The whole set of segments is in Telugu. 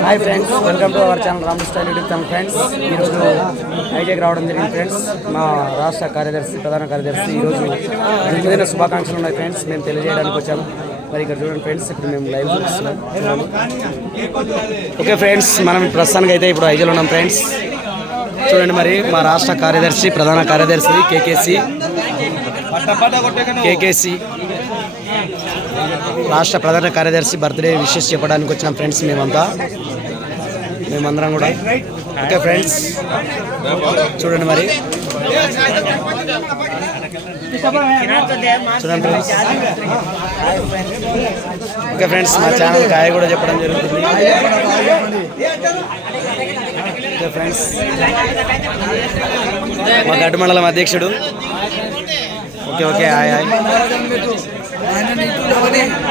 Hi friends welcome to our channel Ram style YouTube channel friends ఈరోజు హైటెక్ రావడం జరిగింది ఫ్రెండ్స్ మా రాష్ట్ర కార్యదర్శి ప్రధాన కార్యదర్శి ఈరోజు జన్మదిన శుభాకాంక్షలు ఉన్నాయి ఫ్రెండ్స్ మేము తెలియజేయడానికి వచ్చాము. మరి ఇక్కడ చూడండి ఫ్రెండ్స్ ఇప్పుడు మేము లైవ్ చూస్తున్నాం ఓకే ఫ్రెండ్స్ మనం ప్రస్తుతానికి అయితే ఇప్పుడు ఐజీలో ఉన్నాం ఫ్రెండ్స్ చూడండి మరి మా రాష్ట్ర కార్యదర్శి ప్రధాన కార్యదర్శి కేకేసి కేకేసి రాష్ట్ర ప్రధాన కార్యదర్శి బర్త్డే విషెస్ చెప్పడానికి వచ్చిన ఫ్రెండ్స్ మేమంతా. మేమందరం కూడా. ఓకే ఫ్రెండ్స్ చూడండి మరి. చూడండి ఫ్రెండ్స్. ఓకే ఫ్రెండ్స్ మా ఛానల్ కాయ కూడా చెప్పడం జరుగుతుంది. Okay friends. మా గడ్డు మండలం అధ్యక్షుడు. ఓకే ఓకే హాయ్ హాయ్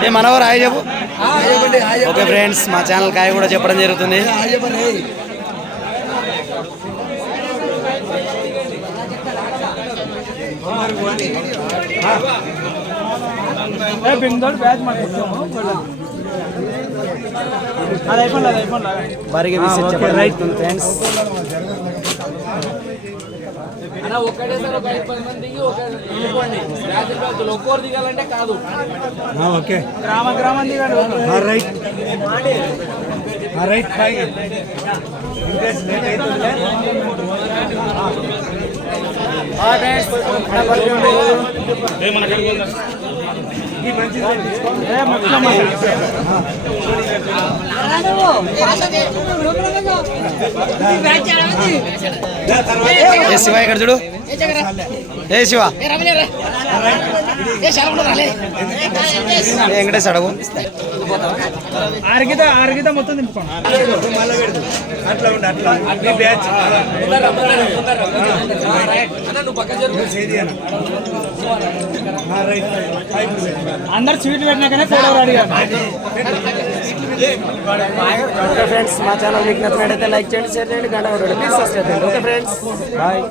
ఏ మనవరు హాయ్ చెప్పు. ఓకే ఫ్రెండ్స్ మా ఛానల్ కాయ కూడా చెప్పడం జరుగుతుంది. భారీగా విసిట్ చెప్పడం జరుగుతుంది ఫ్రెండ్స్ ఒక్కటేసారి ఒక ఐదు పది మంది దిగి ఒక వెళ్ళిపోండి రాత్రి రాత్రులు ఒక్కోరు దిగాలంటే కాదు. ఓకే. గ్రామ గ్రామం దిగాడు. రైట్. రైట్ ఏ శివ ఇక్కడ చూడు. ఏ శివ. ఏ వెంకటేష్ అడగు. ఆరుగిత ఆరుగిత మొత్తం తిప్పుకోండి అట్లా ఉండి అట్లా నీ బ్యాచ్ అందరు స్వీట్ పెట్టినాకనే ఫోటో రెడీ ఓకే ఫ్రెండ్స్ మా ఛానల్ మీకు నచ్చినట్టయితే లైక్ చేయండి షేర్ చేయండి గంట ప్లీజ్ సబ్స్క్రైబ్ చేయండి. Okay friends bye